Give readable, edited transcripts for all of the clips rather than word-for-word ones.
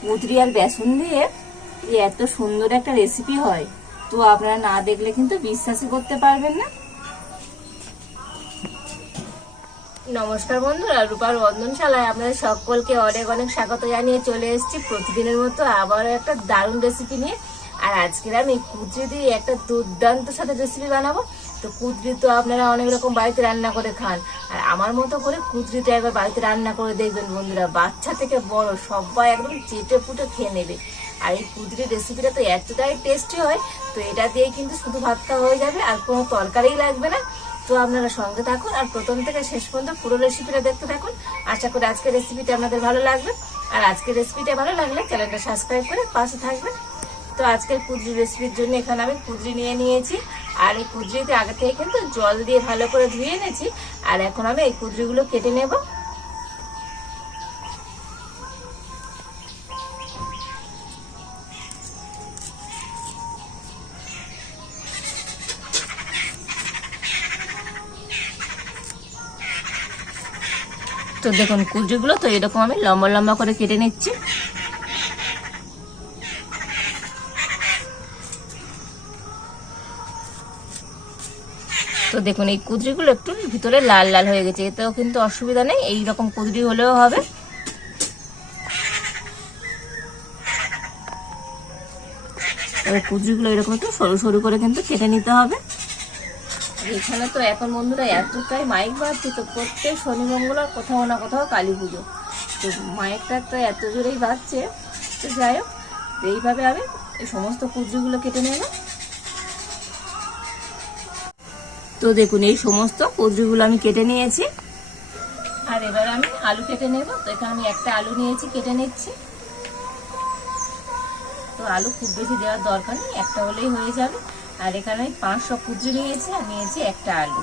কুঁদরি আর বেসন দিয়ে যে এত সুন্দর একটা রেসিপি হয়, তো আপনারা না দেখলে কিন্তু বিশ্বাসই করতে পারবেন না। নমস্কার বন্ধুরা, রূপার রন্ধনশালায় আপনাদের সকলকে অনেক অনেক স্বাগত জানিয়ে চলে এসেছি প্রতিদিনের মতো আবারও একটা দারুণ রেসিপি নিয়ে। আর আজকের আমি কুঁদরি দিয়ে একটা দুর্দান্ত সাথে রেসিপি বানাবো। তো কুঁদরি তো আপনারা অনেক রকম বাড়িতে রান্না করে খান, আর আমার মতো করে কুঁদরিটা একবার বাড়িতে রান্না করে দেখবেন বন্ধুরা, বাচ্চা থেকে বড় সবাই একদম চেটে পুটে খেয়ে নেবে। আর এই কুঁদরির রেসিপিটা তো এতটাই টেস্টি হয়, তো এটা দিয়ে কিন্তু শুধু ভাত খাওয়া হয়ে যাবে আর কোনো তরকারিই লাগবে না। তো আপনারা সঙ্গে থাকুন আর প্রথম থেকে শেষ পর্যন্ত পুরো রেসিপিটা দেখতে থাকুন। আশা করি আজকের রেসিপিটা আপনাদের ভালো লাগবে। আর আজকের রেসিপিটা ভালো লাগলে চ্যানেলটা সাবস্ক্রাইব করে পাশে থাকবেন। তো আজকের কুঁদরি রেসিপির জন্য এখানে আমি কুঁদরি নিয়ে নিয়েছি, আর এই কুঁদরিতে আগে থেকে কিন্তু জল দিয়ে ভালো করে ধুয়ে এনেছি। আর এখন আমি এই কুঁদরিগুলো কেটে নেব। তো দেখুন কুঁদরিগুলো তো এরকম আমি লম্বা লম্বা করে কেটে নিচ্ছি। তো দেখুন এই কুঁদরিগুলো একটু ভিতরে লাল লাল হয়ে গেছে, এতেও কিন্তু অসুবিধা নেই, এইরকম কুঁদরি হলেও হবে। এবার কুঁদরিগুলো এরকম একটু সরু সরু করে কিন্তু কেটে নিতে হবে। এখানে তো এখন বন্ধুরা এতটাই মাইক বাজছে, তো প্রত্যেক শনি মঙ্গলবার কোথাও না কোথাও কালী পুজো, তো মাইকটা তো এত জোরেই বাজছে। তো যাই হোক, এইভাবে আমি এই সমস্ত কুঁদরিগুলো কেটে নেব। তো দেখুন এই সমস্ত কুঁদরিগুলো আমি কেটে নিয়েছি। আর এবার আমি আলু কেটে নেব। তো এখানে আমি একটা আলু নিয়েছি, কেটে নিচ্ছি। তো আলু খুব বেশি দেওয়ার দরকার নেই, একটা হলেই হয়ে যাবে। আর এখানে আমি 500 কুঁদরি নিয়েছি আর নিয়েছি একটা আলু।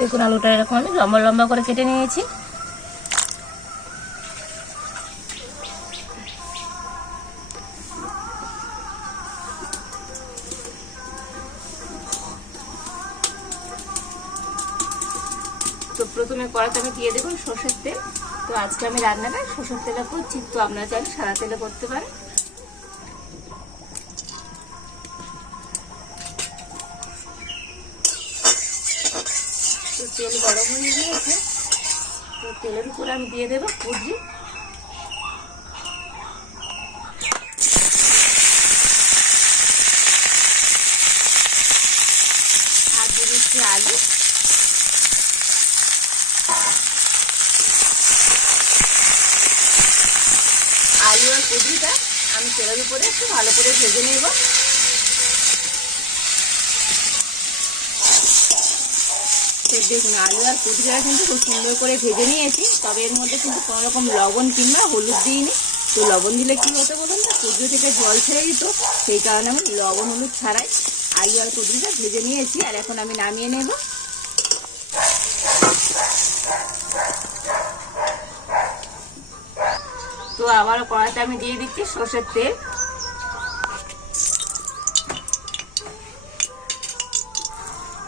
দেখুন আলুটা এরকম আমি লম্বা লম্বা করে কেটে নিয়েছি। তো প্রথমে কড়াতে আমি দিয়ে দেবো সরষের তেল। তো আজকে আমি রান্নাটা সরষের তেলে করছি, তো আপনারা চাইলে সাদা তেলে করতে পারেন। তো তেল গরম হয়ে গিয়েছে, তো তেলের উপরে আমি দিয়ে দেবো কুঁদরি। আর দিয়ে দিচ্ছি আলু। আলু আর কুঁদরিটা আমি তেলের উপরে একটু ভালো করে ভেজে নেব। দেখুন আলু আর কুঁদরিটা কিন্তু খুব সুন্দর করে ভেজে নিয়েছি, তবে এর মধ্যে কিন্তু কোনো রকম লবণ কিংবা হলুদ দিইনি। তো লবণ দিলে কি হতো বলুন তো, কুঁদরি থেকে জল ছেড়ে দিত, সেই কারণে আমি লবণ হলুদ ছাড়াই আলু আর কুঁদরিটা ভেজে নিয়েছি। আর এখন আমি নামিয়ে নেব। তো আবার কড়াইতে আমি দিয়ে দিচ্ছি সরষের তেল।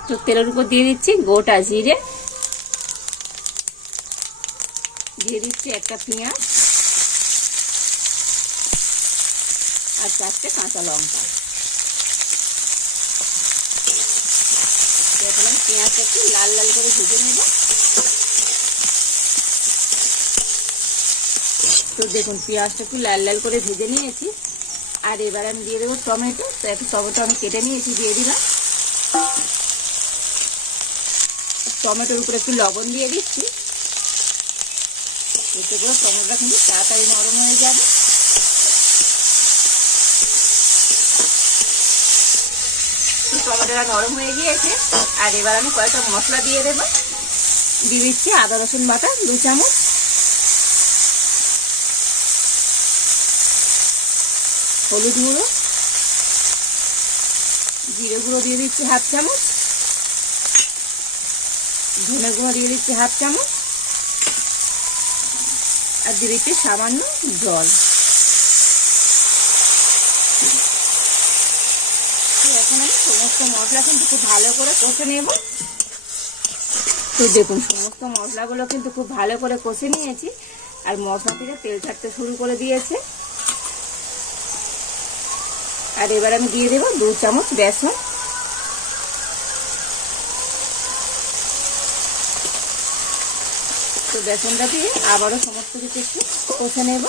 তো তেলের উপর দিয়ে দিচ্ছি গোটা জিরে, দিয়ে দিচ্ছি একটা পেঁয়াজ আর 4টে কাঁচা লঙ্কা। এখন আমি পেঁয়াজটা একটু লাল লাল করে ভেজে নেব। তো দেখুন পেঁয়াজটা একটু লাল লাল করে ভেজে নিয়েছি। আর এবার আমি দিয়ে দেবো টমেটো। তো একটু টমেটো আমি কেটে নিয়েছি, দিয়ে দিলাম। টমেটোর উপরে একটু লবণ দিয়ে দিচ্ছি, এতে করে টমেটোটা কিন্তু তাড়াতাড়ি নরম হয়ে যাবে। টমেটোটা নরম হয়ে গিয়েছে, আর এবার আমি কয়েকটা মশলা দিয়ে দেবো। দিয়ে দিচ্ছি আদা রসুন বাটা 2 চামচ, হলুদ গুঁড়ো, জিরে গুঁড়ো দিয়ে দিচ্ছি 1/2 চামচ, ধনে গুঁড়ো দিয়ে দিচ্ছি 1/2 চামচ, আর দিয়ে দিচ্ছি সামান্য জল। সমস্ত মশলা কিন্তু খুব ভালো করে কষে নেব। তো দেখুন সমস্ত মশলাগুলো কিন্তু খুব ভালো করে কষে নিয়েছি, আর মশলা থেকে তেল ছাড়তে শুরু করে দিয়েছে। আর এবার আমি দিয়ে দেবো 2 চামচ বেসন। তো বেসনটা দিয়ে আবারও সমস্ত কিছু একটু কষে নেব।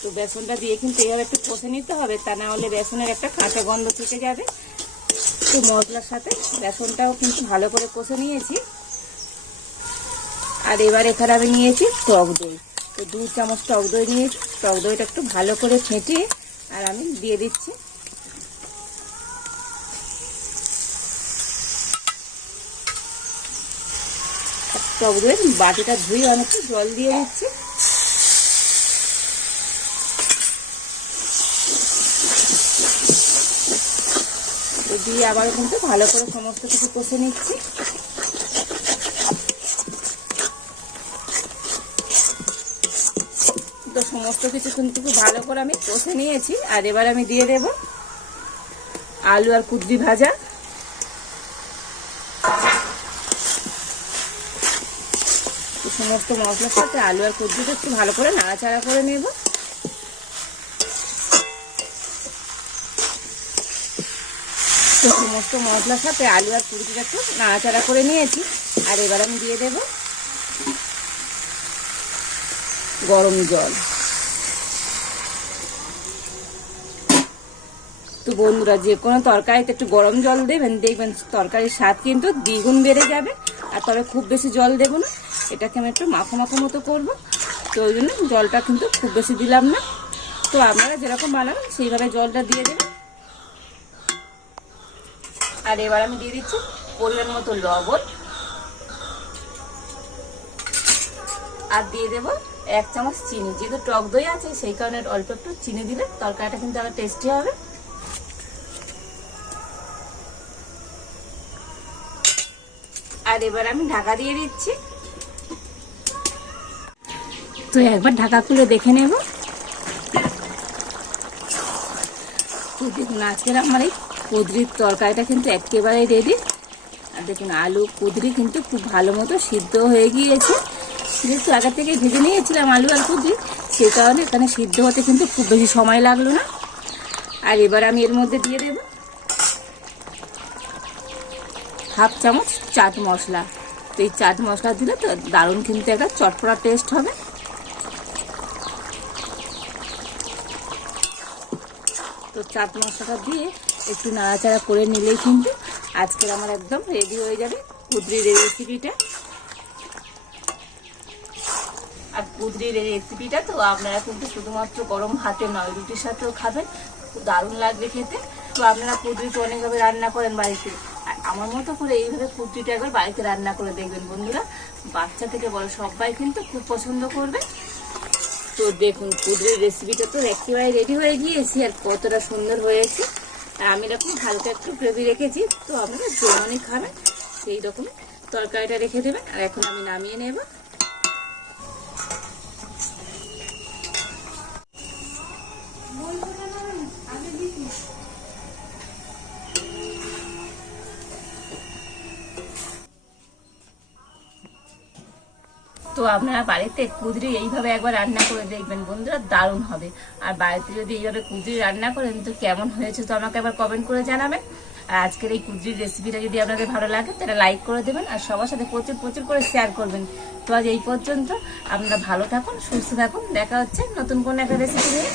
তো বেসনটা দিয়ে কিন্তু এইভাবে একটু কষে নিতে হবে, তা না হলে বেসনের একটা কাঁচা গন্ধ থেকে যাবে। তো মশলার সাথে বেসনটাও কিন্তু ভালো করে কষে নিয়েছি। আর এবার এখানে আমি নিয়েছি টক দই। তো 2 চামচ টক দই নিয়েছি। টক দইটা একটু ভালো করে ফেটিয়ে আর আমি দিয়ে দিচ্ছি। টক দইয়ের বাটিটা ধুয়ে অনেকটা জল দিয়ে দিচ্ছি। দিয়ে আবার কিন্তু ভালো করে সমস্ত কিছু কষে নিচ্ছি। তো সমস্ত কিছু কিন্তু খুব ভালো করে আমি কষে নিয়েছি। আর এবার আমি দিয়ে দেব আলু আর কুদরি ভাজা। তো সমস্ত মশলার সাথে আলু আর কুদরিটা একটু ভালো করে নাড়াচাড়া করে নেব। তো সমস্ত মশলার সাথে আলু আর কুদরিটা একটু নাড়াচাড়া করে নিয়েছি। আর এবার আমি দিয়ে দেব গরম জল। তো বন্ধুরা, যে কোনো তরকারিতে একটু গরম জল দেবেন, দেখবেন তরকারির স্বাদ কিন্তু দ্বিগুণ বেড়ে যাবে। আর তবে খুব বেশি জল দেবো না, এটাকে আমি একটু মাখো মাখো মতো করবো। তো ওই জন্য জলটা কিন্তু খুব বেশি দিলাম না। তো আপনারা যেরকম বানাবেন সেইভাবে জলটা দিয়ে দেবেন। আর এবার আমি দিয়ে দিচ্ছি পরিমাণ মতো লবণ। আর দিয়ে দেবো 1 চামচ চিনি। যেহেতু টক দই আছে সেই কারণে অল্প একটু চিনি দিলে তরকারিটা কিন্তু আরো টেস্টি হবে। আর এবার আমি ঢাকা দিয়ে দিচ্ছি। তো একবার ঢাকা খুলে দেখে নেব। তো দেখুন আজকের আমার এই কুদরির তরকারিটা কিন্তু একেবারেই রেডি। আর দেখুন আলু কুদরি কিন্তু খুব ভালো মতো সিদ্ধ হয়ে গিয়েছে। যেহেতু আগে থেকে ভেজে নিয়েছিলাম আলু আর কুদরি, সেই কারণে এখানে সিদ্ধ হতে কিন্তু খুব বেশি সময় লাগলো না। আর এবার আমি এর মধ্যে দিয়ে দেব 1/2 চামচ চাট মশলা। তো এই চাট মশলা দিলে তো দারুণ কিন্তু একটা চটপটা টেস্ট হবে। তো চাট মশলাটা দিয়ে একটু নাড়াচাড়া করে নিলেই কিন্তু আজকের আমার একদম রেডি হয়ে যাবে কুদরির এই রেসিপিটা। আর কুদরির এই রেসিপিটা তো আপনারা কিন্তু শুধুমাত্র গরম ভাতে নয়, রুটির সাথেও খাবেন, খুব দারুণ লাগবে খেতে। তো আপনারা কুদরি তো অনেকভাবে রান্না করেন বাড়িতে, আর আমার মতো করে এইভাবে কুদরিটা একবার বাড়িতে রান্না করে দেখবেন বন্ধুরা। বাচ্চা থেকে বড় সবাই কিন্তু খুব পছন্দ করবে। তো দেখুন কুদরির রেসিপিটা তো একেবারে রেডি হয়ে গিয়েছি। আর কতটা সুন্দর হয়েছে। আর আমি এরকম হালকা একটু গ্রেভি রেখেছি। তো আপনারা যেমনই খাবেন সেই রকম তরকারিটা রেখে দেবেন। আর এখন আমি নামিয়ে নেব। তো আপনারা বাড়িতে কুদরি এইভাবে একবার রান্না করে দেখবেন বন্ধুরা, দারুণ হবে। আর বাড়িতে যদি এইভাবে কুদরি রান্না করেন তো কেমন হয়েছে তো আমাকে আবার কমেন্ট করে জানাবেন। আর আজকের এই কুদরির রেসিপিটা যদি আপনাদের ভালো লাগে তাহলে লাইক করে দেবেন, আর সবার সাথে প্রচুর প্রচুর করে শেয়ার করবেন। তো আজ এই পর্যন্ত, আপনারা ভালো থাকুন, সুস্থ থাকুন। দেখা হচ্ছে নতুন কোনো একটা রেসিপি নিয়ে।